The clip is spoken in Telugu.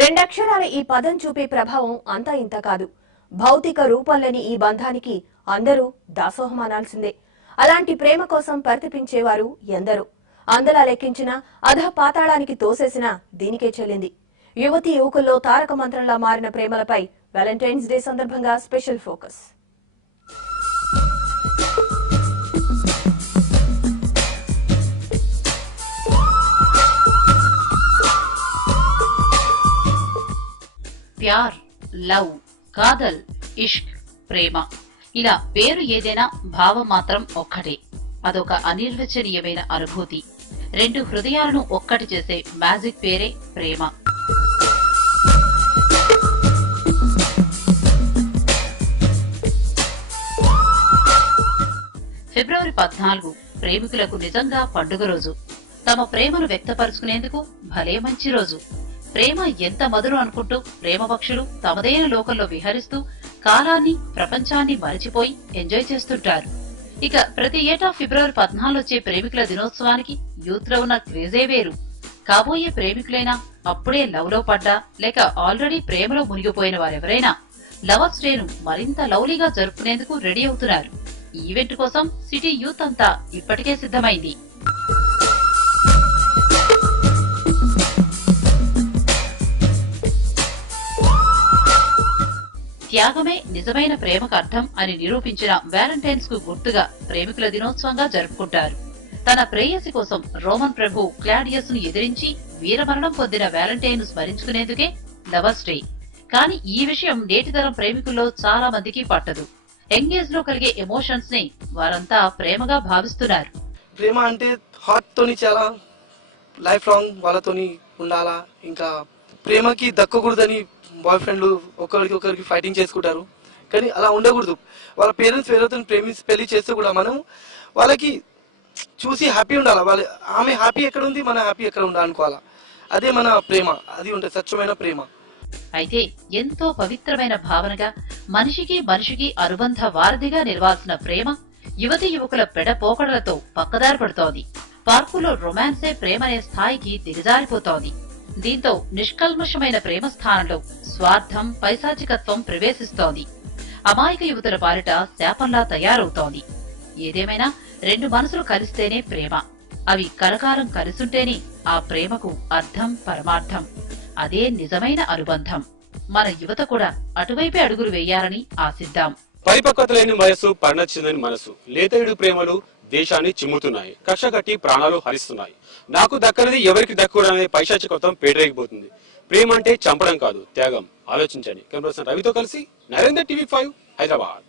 రెండక్షరాల ఈ పదం చూపే ప్రభావం అంతా ఇంత కాదు. భౌతిక రూపం లేని ఈ బంధానికి అందరూ దాసోహమానాల్సిందే. అలాంటి ప్రేమ కోసం పరితపించేవారు ఎందరో. అందలా లెక్కించిన అధ పాతాళానికి తోసేసిన దీనికే చెల్లింది. యువతీ యువకుల్లో తారక మంత్రంలా మారిన ప్రేమలపై వాలంటైన్స్ డే సందర్భంగా స్పెషల్ ఫోకస్. ప్యార్, లవ్, కాదల్, ఇష్క్, ప్రేమ ఇలా పేరు ఏదైనా భావం మాత్రం ఒక్కటే. అదొక అనిర్వచనీయమైన అనుభూతి. రెండు హృదయాలను ఒక్కటి చేసే మ్యాజిక్ పేరే ప్రేమ. ఫిబ్రవరి 14 ప్రేమికులకు నిజంగా పండుగ రోజు. తమ ప్రేమను వ్యక్తపరుచుకునేందుకు భలే మంచి రోజు. ప్రేమ ఎంత మధురం అనుకుంటూ ప్రేమ పక్షులు తమదైన లోకంలో విహరిస్తూ కాలాన్ని, ప్రపంచాన్ని మరచిపోయి ఎంజాయ్ చేస్తుంటారు. ఇక ప్రతి ఏటా ఫిబ్రవరి 14 వచ్చే ప్రేమికుల దినోత్సవానికి యూత్ లో ఉన్న క్రేజే వేరు. కాబోయే ప్రేమికులైనా, అప్పుడే లవ్ లో పడ్డా లేక ఆల్రెడీ ప్రేమలో మునిగిపోయిన వారెవరైనా లవర్స్ డేను మరింత లవ్లీగా జరుపుకునేందుకు రెడీ అవుతున్నారు. ఈ ఈవెంట్ కోసం సిటీ యూత్ అంతా ఇప్పటికే సిద్ధమైంది. త్యాగమే నిజమైన ప్రేమకు అర్థం అని నిరూపించిన వ్యాలంటైన్స్ కు గుర్తుగా ప్రేమికుల దినోత్సవంగా జరుపుకుంటారు. తన ప్రేయసి కోసం రోమన్ ప్రభు క్లాడియస్ ను ఎదిరించి వీరమరణం పొందిన వ్యాలంటైన్ ను స్మరించుకునేందుకే లవర్స్ డే. కానీ ఈ విషయం నేటి తరం ప్రేమికుల్లో చాలా మందికి పట్టదు. ఎంగేజ్ లో కలిగే ఎమోషన్స్ ని వారంతా ప్రేమగా భావిస్తున్నారు. ప్రేమ అంటే హార్ట్ తోని చాలా లైఫ్ లాంగ్ వాళ్ళతోని ఉండాలా. ఇంకా ప్రేమకి దక్కకూడదని బాయ్ ఫ్రెండ్లు ఒకరికి ఫైటింగ్ చేసుకుంటారు. కానీ అలా ఉండకూడదు. వాళ్ళ పేరెంట్స్ వేరేతో ప్రేమించి పెళ్లి చేస్తే కూడా మనం వాళ్ళకి చూసి హ్యాపీ ఉండాలి. ఆమె హ్యాపీ ఎక్కడ ఉంది, మన హ్యాపీ ఎక్కడ ఉండాలి అనుకోవాలా. అదే మన ప్రేమ. అది ఉంటుంది స్వచ్ఛమైన ప్రేమ. అయితే ఎంతో పవిత్రమైన భావనగా మనిషికి అనుబంధ వారధిగా నిలవాల్సిన ప్రేమ యువతి యువకుల పెడపోకడలతో పక్కదారి పడుతోంది. పార్కులో రొమాన్సే ప్రేమనే స్థాయికి దిగజారిపోతోంది. దీంతో నిష్కల్మషమైన ప్రేమ స్థానంలో స్వార్థం, పైశాచికత్వం ప్రవేశిస్తోంది. అమాయక యువతుల పాలిట శాపంలా తయారవుతోంది. ఏదేమైనా రెండు మనసులు కలిస్తేనే ప్రేమ. అవి కలకాలం కలిసుంటేనే ఆ ప్రేమకు అర్థం, పరమార్థం. అదే నిజమైన అనుబంధం. మన యువత కూడా అటువైపే అడుగులు వేయాలని ఆశిద్దాం. పరిపక్వత లేని వయస్సు, పరిణచిందని మనసు, లేతయుడు ప్రేమలు దేశాన్ని చిమ్ముతున్నాయి. కక్ష కట్టి ప్రాణాలు హరిస్తున్నాయి. నాకు దక్కనిది ఎవరికి దక్కూడనే పైశాచికత్వం పేటరేగిపోతుంది. ప్రేమ అంటే చంపడం కాదు, త్యాగం. ఆలోచించండి. కెమెరా పర్సన్ రవితో కలిసి నరేందర్, టీవీ 5, హైదరాబాద్.